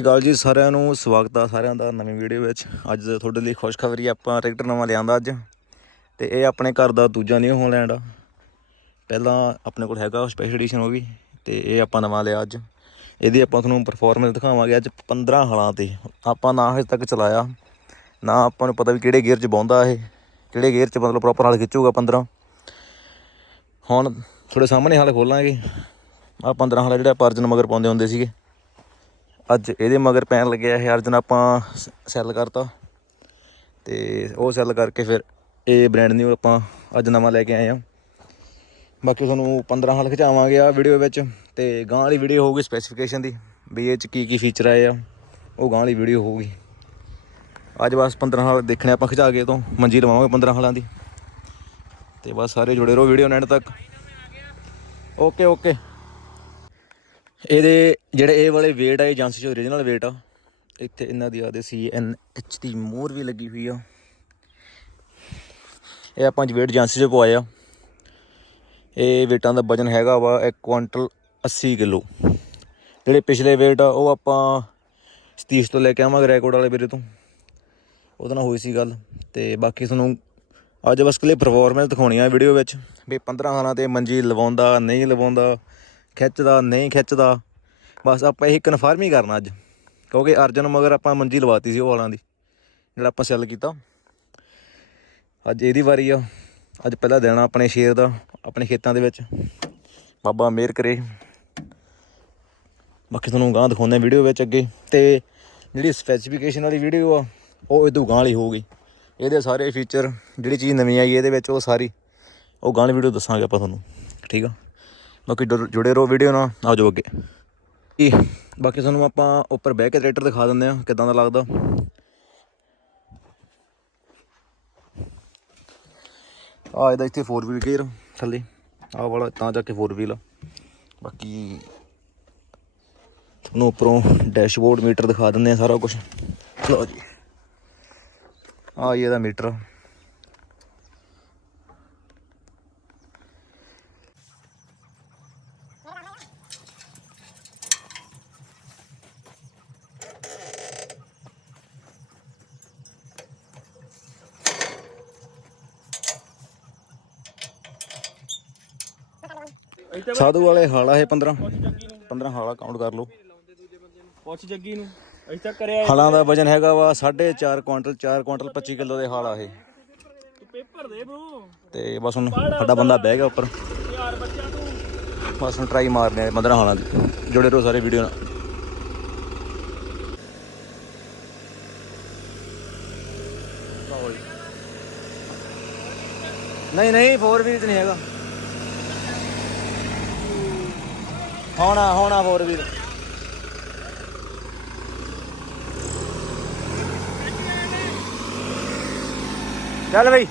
ਸ਼੍ਰੀ ਅਕਾਲ ਜੀ ਸਾਰਿਆਂ ਨੂੰ, ਸਵਾਗਤ ਆ ਸਾਰਿਆਂ ਦਾ ਨਵੀਂ ਵੀਡੀਓ ਵਿੱਚ। ਅੱਜ ਤੁਹਾਡੇ ਲਈ ਖੁਸ਼ਖਬਰੀ ਆਪਾਂ ਟਰੈਕਟਰ ਨਵਾਂ ਲਿਆਂਦਾ ਅੱਜ। ਤੇ ਇਹ ਆਪਣੇ ਘਰ ਦਾ ਦੂਜਾ ਨਿਊ ਹੋਲੈਂਡ ਆ। ਪਹਿਲਾਂ ਆਪਣੇ ਕੋਲ ਹੈਗਾ ਸਪੈਸ਼ਲ ਐਡੀਸ਼ਨ ਉਹ ਵੀ, ਤੇ ਇਹ ਆਪਾਂ ਨਵਾਂ ਲਿਆ ਅੱਜ। ਇਹਦੀ ਆਪਾਂ ਤੁਹਾਨੂੰ ਪਰਫਾਰਮੈਂਸ ਦਿਖਾਵਾਂਗੇ ਅੱਜ 15 ਹਾਲਾਂ ਤੇ। ਆਪਾਂ ਨਾ ਹਜੇ ਤੱਕ ਚਲਾਇਆ, ਨਾ ਆਪਾਂ ਨੂੰ ਪਤਾ ਵੀ ਕਿਹੜੇ ਗੇਅਰ 'ਚ ਬੌਂਦਾ ਇਹ, ਕਿਹੜੇ ਗੇਅਰ 'ਚ ਮਤਲਬ ਪ੍ਰੋਪਰ ਹਲ ਖਿੱਚੂਗਾ 15 ਹੁਣ ਤੁਹਾਡੇ ਸਾਹਮਣੇ ਹਲ ਖੋਲਾਂਗੇ। ਆ 15 ਹਲ ਜਿਹੜਾ ਪਰਜਨ ਮਗਰ ਪਾਉਂਦੇ ਹੁੰਦੇ ਸੀਗੇ। ਅੱਜ ਇਹਦੇ ਮਗਰ ਪੈਣ ਲੱਗਿਆ ਇਹ ਅਰਜਨ ਆਪਾਂ ਸੈੱਲ ਕਰਤਾ। ਤੇ ਉਹ ਸੈੱਲ ਕਰਕੇ ਫਿਰ ਇਹ ਬ੍ਰਾਂਡ ਨਿਊ ਆਪਾਂ ਅੱਜ ਨਵਾਂ ਲੈ ਕੇ ਆਏ ਆ ਬਾਕੀ ਤੁਹਾਨੂੰ 15 ਹਲ ਖਿਚਾਵਾਂਗੇ ਆ ਵੀਡੀਓ ਵਿੱਚ। ਤੇ ਗਾਂ ਵਾਲੀ ਵੀਡੀਓ ਹੋਊਗੀ ਸਪੈਸੀਫਿਕੇਸ਼ਨ ਦੀ, ਵੀ ਇਹ ਚ ਕੀ ਕੀ ਫੀਚਰ ਆਏ ਆ। ਉਹ ਗਾਂ ਵਾਲੀ ਵੀਡੀਓ ਹੋਊਗੀ। ਅੱਜ ਬਸ 15 ਹਲ ਦੇਖਣੇ ਆਪਾਂ ਖਿਚਾ ਕੇ ਤੋਂ। ਮੰਜੀ ਲਵਾਵਾਂਗੇ 15 ਹਲਾਂ ਦੀ। ਤੇ ਬਸ ਸਾਰੇ ਜੁੜੇ ਰਹੋ ਵੀਡੀਓ ਨਾਲ ਤੱਕ। ਓਕੇ ਓਕੇ ਇਹਦੇ ਜਿਹੜੇ ਇਹ ਵਾਲੇ weight ਆ, ਇਹ ਏਜੰਸੀ ਚ origignal weight ਆ। ਇੱਥੇ ਇਹਨਾਂ ਦੀ ਆਦੇ ਸੀ ਐਨ ਐਚ ਦੀ ਮੋਰ ਵੀ ਲੱਗੀ ਹੋਈ ਆ। ਇਹ ਆਪਾਂ ਚ weight ਏਜੰਸੀ ਚ ਪਵਾਏ ਆ। ਇਹ weighਟਾਂ ਦਾ ਵਜਨ ਹੈਗਾ ਵਾ 1 ਕੁਇੰਟਲ 80 ਕਿਲੋ। ਜਿਹੜੇ ਪਿਛਲੇ weight ਆ, ਉਹ ਆਪਾਂ ਸਤੀਸ਼ ਤੋਂ ਲੈ ਕੇ ਆਵਾਂਗੇ ਰੈਕੋਰਡ ਵਾਲੇ ਵੀਰੇ ਤੋਂ। ਉਹਦੇ ਨਾਲ ਹੋਈ ਸੀ ਗੱਲ। ਤੇ ਬਾਕੀ ਤੁਹਾਨੂੰ ਅੱਜ ਬਸ ਕਲੇ ਪਰਫਾਰਮੈਂਸ ਦਿਖਾਉਣੀ ਆ ਵੀਡੀਓ ਵਿੱਚ। ਵੀ 15 ਹਾਲਾਂ ਤੇ ਮੰਜੀ ਲਵਾਉਂਦਾ, ਨਹੀਂ ਲਵਾਉਂਦਾ। ਖਿੱਚਦਾ, ਨਹੀਂ ਖਿੱਚਦਾ। ਬਸ ਆਪਾਂ ਇਹ ਕਨਫਰਮ ਹੀ ਕਰਨਾ ਅੱਜ। ਕਿਉਂਕਿ ਅਰਜਨ ਮਗਰ ਆਪਾਂ ਮੰਜੀ ਲਵਾਤੀ ਸੀ ਉਹ ਵਾਲਾਂ ਦੀ, ਜਿਹੜਾ ਆਪਾਂ ਸੈੱਲ ਕੀਤਾ। ਅੱਜ ਇਹਦੀ ਵਾਰੀ ਆ। ਅੱਜ ਪਹਿਲਾ ਦੇਣਾ ਆਪਣੇ ਸ਼ੇਰ ਦਾ, ਆਪਣੇ ਖੇਤਾਂ ਦੇ ਵਿੱਚ। ਬਾਬਾ ਮਿਹਰ ਕਰੇ। ਬਾਕੀ ਤੁਹਾਨੂੰ ਗਾਂ ਦਿਖਾਉਂਦੇ ਵੀਡੀਓ ਵਿੱਚ ਅੱਗੇ। ਤੇ ਜਿਹੜੀ ਸਪੈਸੀਫਿਕੇਸ਼ਨ ਵਾਲੀ ਵੀਡੀਓ ਆ, ਉਹ ਇਦੋਂ ਗਾਂ ਵਾਲੀ ਹੋਊਗੀ। ਇਹਦੇ ਸਾਰੇ ਫੀਚਰ ਜਿਹੜੀ ਚੀਜ਼ ਨਵੀਂ ਆਈ, ਇਹਦੇ ਵਿੱਚ ਉਹ ਸਾਰੀ, ਉਹ ਗਾਂ ਵਾਲੀ ਵੀਡੀਓ ਦੱਸਾਂਗੇ ਆਪਾਂ ਤੁਹਾਨੂੰ। ਠੀਕ ਆ? ਬਾਕੀ ਜੁੜੇ ਰਹੋ ਵੀਡੀਓ ਨਾਲ, ਆ ਜਾਓ ਅੱਗੇ। ਜੀ, ਬਾਕੀ ਤੁਹਾਨੂੰ ਆਪਾਂ ਉੱਪਰ ਬਹਿ ਕੇ ਟਰੈਕਟਰ ਦਿਖਾ ਦਿੰਦੇ ਆ ਕਿਦਾਂ ਦਾ ਲੱਗਦਾ। ਆ ਇਹਦਾ ਇੱਥੇ 4 ਵੀਲ ਗੇਅਰ ਥੱਲੇ, ਆਹ ਵਾਲਾ ਤਾਂ ਜਾ ਕੇ 4 ਵੀਲ ਆ। ਬਾਕੀ ਤੁਹਾਨੂੰ ਉੱਪਰੋਂ ਡੈਸ਼ਬੋਰਡ ਮੀਟਰ ਦਿਖਾ ਦਿੰਦੇ ਆ ਸਾਰਾ ਕੁਝ ਲਓ ਜੀ। ਆ ਜੀ ਇਹਦਾ ਮੀਟਰ ਸਾਧੂ ਵਾਲੇ ਹਾਲਾ ਇਹ 15 15 ਹਾਲਾ ਕਾਊਂਟ ਕਰ ਲਓ। ਪੁੱਛ ਜੱਗੀ ਨੂੰ। ਅਸੀਂ ਤਾਂ ਕਰਿਆ ਹਲਾਂ ਦਾ ਵਜਨ ਹੈਗਾ ਵਾ 4.5 ਕੁਇੰਟਲ 4 ਕੁਇੰਟਲ 25 ਕਿਲੋ ਦੇ ਹਾਲ ਇਹ। ਤੂੰ ਪੇਪਰ ਦੇ ਬ్రో ਤੇ ਬਸ ਹੁਣ ਸਾਡਾ ਬੰਦਾ ਬਹਿ ਗਿਆ ਉੱਪਰ। ਯਾਰ ਬੱਚਾ ਤੂੰ। ਬਸ ਹੁਣ ਟਰਾਈ ਮਾਰਨੇ ਆ 15 ਹਾਲਾਂ ਦੀ। ਜੁੜੇ ਰਹੋ ਸਾਰੇ ਵੀਡੀਓ ਨਾਲ। ਨਹੀਂ ਨਹੀਂ 4 ਵੀਲ ਚ ਨਹੀਂ ਹੈਗਾ। ਹੋਣਾ ਹੋਣਾ 4 ਵੀਲ ਚੱਲ ਬਈ।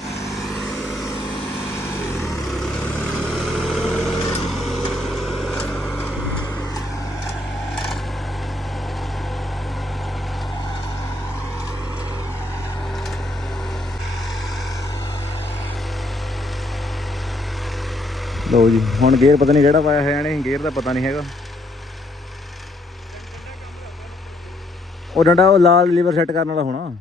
ਲਓ ਜੀ, ਹੁਣ ਗੇਅਰ ਪਤਾ ਨਹੀਂ ਕਿਹੜਾ ਪਾਇਆ ਹੋਇਆ ਨੇ ਗੇਅਰ ਦਾ ਪਤਾ ਨਹੀਂ ਹੈਗਾ। ਉਹ ਡੰਡਾ ਉਹ ਲਾਲ ਲੀਵਰ ਸੈੱਟ ਕਰਨ ਵਾਲਾ ਹੋਣਾ।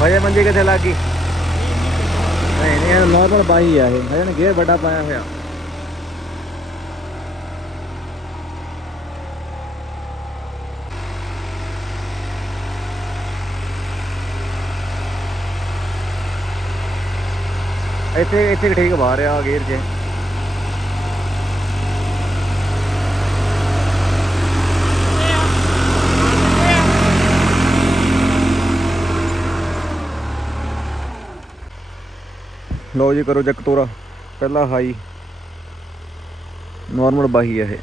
ਭਾਈ ਮੰਜੀ ਕਿੱਥੇ ਲੱਗ ਗਈ? ਨਹੀਂ ਨਹੀਂ ਨਾਰਮਲ ਬਾਈ ਆ ਇਹ। ਹਜੇ ਗੇਅਰ ਵੱਡਾ ਪਾਇਆ ਹੋਇਆ। ਇੱਥੇ ਇੱਥੇ ਠੀਕ ਬਾਹਰ ਆ ਗੇਰ 'ਚ ਲਓ ਜੀ, ਕਰੋ ਚੈੱਕ ਤੋਰਾ। ਪਹਿਲਾ ਹਾਈ ਨਾਰਮਲ ਬਾਹੀ ਹੈ ਇਹ।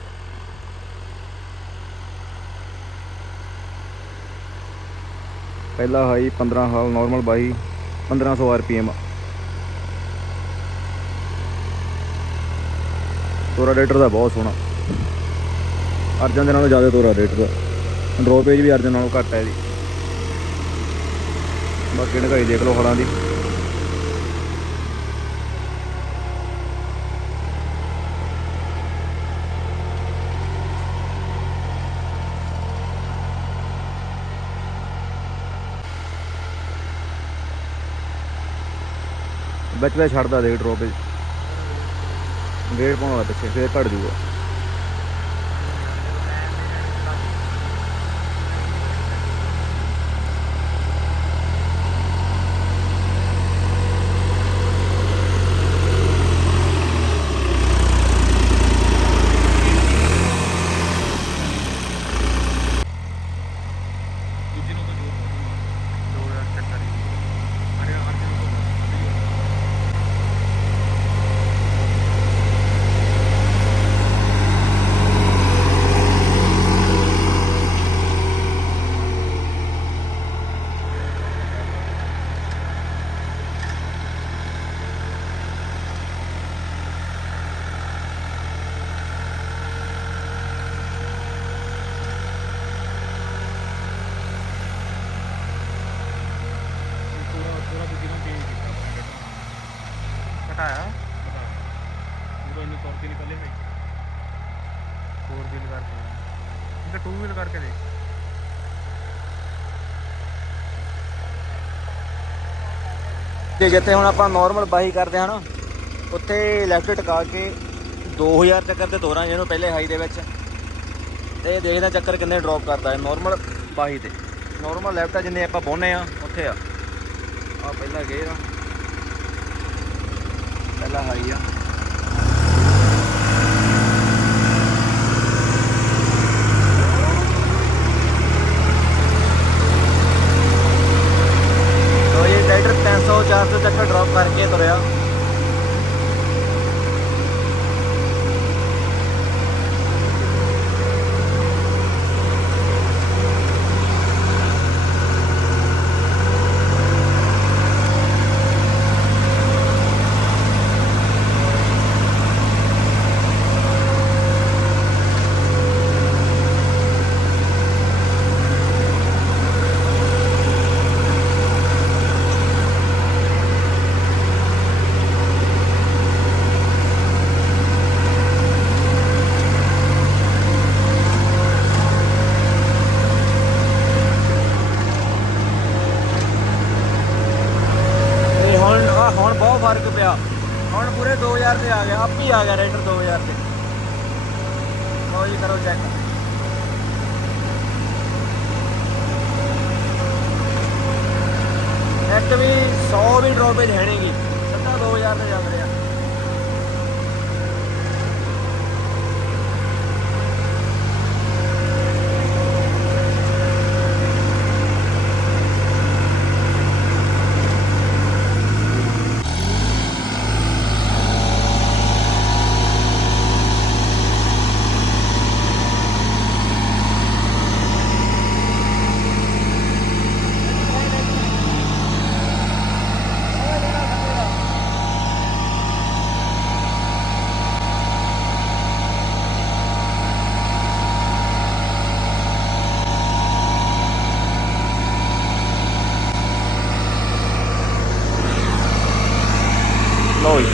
ਪਹਿਲਾ ਹਾਈ 15 ਹਾਲ ਨਾਰਮਲ ਬਾਹੀ 1500 ਆਰਪੀਐਮ ਤੋਰਾ ਰੇਟਰ ਦਾ ਬਹੁਤ ਸੋਹਣਾ। ਅਰਜਨ ਦੇ ਨਾਲੋਂ ਜ਼ਿਆਦਾ ਤੋਰਾ ਰੇਟਰ ਦਾ। ਡ੍ਰੌਪੇਜ ਵੀ ਅਰਜਨ ਨਾਲੋਂ ਘੱਟ ਹੈ ਇਹਦੀ। ਬਾਕੀ ਢਗਾਈ ਦੇਖ ਲਓ ਹਲਾਂ ਦੀ। ਵਿੱਚ ਵਿੱਚ ਛੱਡਦਾ ਦੇ ਡਰੋਪੇਜ ਵੇਟ ਪਾਉਣਾ ਪਿੱਛੇ ਫੇਰ ਘਟ ਜੂਗਾ ਦੂਜੇ ਨੂੰ ਤਾਂ ਜ਼ੋਰ ਬਹੁਤ ਦੋ ਹਜ਼ਾਰ ਚੱਕਰ ਹੀ ਅਰੇ ਹਰ ਜਨ ਤੋਂ ਪੂਰਾ ਪੂਰਾ ਦੂਜੇ ਨੂੰ ਚੇਂਜ ਕੀਤਾ ਆਪਣੇ ਗੱਡਾ ਘਟਾਇਆ। ਪੂਰਾ ਇਹਨੂੰ ਤੁਰ ਕੇ ਨਿਕਲੇ ਹੈ 4 ਵੀਲ ਕਰਕੇ। ਇਹਦਾ 2 ਵੀਲ ਕਰਕੇ ਦੇ ਤੇ ਜਿੱਥੇ ਹੁਣ ਆਪਾਂ ਨਾਰਮਲ ਬਾਈ ਕਰਦੇ ਹਾਂ ਨਾ ਉੱਥੇ ਲੈਫਟ ਟਿਕਾ ਕੇ 2000 ਚੱਕਰ ਤੇ ਤੋਰਾਂਗੇ ਇਹਨੂੰ ਪਹਿਲੇ ਹਾਈ ਦੇ ਵਿੱਚ। ਤੇ ਦੇਖਦਾ ਚੱਕਰ ਕਿੰਨੇ ਡ੍ਰੌਪ ਕਰਦਾ ਹੈ ਨਾਰਮਲ ਬਾਈ ਤੇ। ਨਾਰਮਲ ਲੈਫਟ ਆ ਜਿੰਨੇ ਆਪਾਂ ਬੋਨੇ ਆ ਉੱਥੇ ਆ। ਆ ਪਹਿਲਾ ਗੇਅਰ ਆ। ਪਹਿਲਾ ਹਾਈ ਆ ਲੋ ਇਹ ਟਰੈਕਟਰ 300 400 ਚੱਕਰ ਡ੍ਰੌਪ ਕਰਕੇ ਤੁਰਿਆ ਇਹ ਹੁਣ ਆ ਹੁਣ ਬਹੁਤ ਫ਼ਰਕ ਪਿਆ ਹੁਣ ਪੂਰੇ 2000 ਤੇ ਆ ਗਿਆ ਆਪ ਹੀ ਆ ਗਿਆ ਰੇਟਰ 2000 ਤੇ ਲਓ ਜੀ ਕਰੋ ਚੈੱਕ ਇੱਕ ਵੀ 100 ਵੀ ਡ੍ਰੌਪੇਜ ਹੈ ਨਹੀਂਗੀ ਸਿੱਧਾ 2000 ਤੇ ਚੱਲ ਰਿਹਾ ਲਓ ਜੀ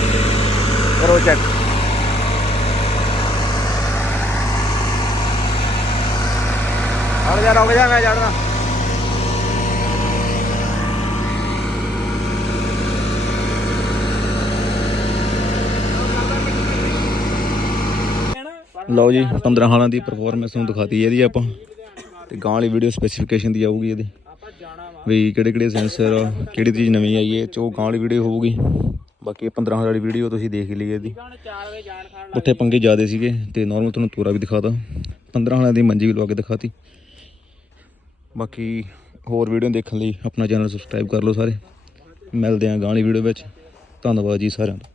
ਕਰੋ ਚੈੱਕ ਹਟ ਜਾ ਰੁਕ ਜਾ ਮੈਂ ਚੜਨਾ ਲਓ ਜੀ 15 ਹਾਲਾਂ ਦੀ ਪਰਫਾਰਮੈਂਸ ਨੂੰ ਦਿਖਾਤੀ ਇਹਦੀ ਆਪਾਂ। ਤੇ ਗਾਂ ਵਾਲੀ ਵੀਡੀਓ ਸਪੈਸੀਫਿਕੇਸ਼ਨ ਦੀ ਆਊਗੀ ਇਹਦੇ। ਵੀ ਕਿਹੜੇ ਕਿਹੜੇ ਸੈਂਸਰ ਕਿਹੜੀ ਚੀਜ਼ ਨਵੀਂ ਆਈ ਹੈ ਚੋ ਗਾਂ ਵਾਲੀ ਵੀਡੀਓ ਹੋਊਗੀ। ਬਾਕੀ ਇਹ 15 ਵਾਲੀ ਵੀਡੀਓ ਤੁਸੀਂ ਦੇਖ ਹੀ ਲਈ ਇਹਦੀ। ਉੱਥੇ ਪੰਗੇ ਜ਼ਿਆਦੇ ਸੀਗੇ, ਤੇ ਨਾਰਮਲ ਤੁਹਾਨੂੰ ਤੋਰਾ ਵੀ ਦਿਖਾਤਾ। 15 ਹਾਲਾਂ ਦੀ ਮੰਜੀ ਵੀ ਲਵਾ ਕੇ ਦਿਖਾਤੀ। ਬਾਕੀ ਹੋਰ ਵੀਡੀਓ ਦੇਖਣ ਲਈ ਆਪਣਾ ਚੈਨਲ ਸਬਸਕ੍ਰਾਈਬ ਕਰ ਲਓ ਸਾਰੇ। ਮਿਲਦੇ ਹਾਂ ਗਾਂ ਵੀਡੀਓ ਵਿੱਚ। ਧੰਨਵਾਦ ਜੀ ਸਾਰਿਆਂ ਦਾ।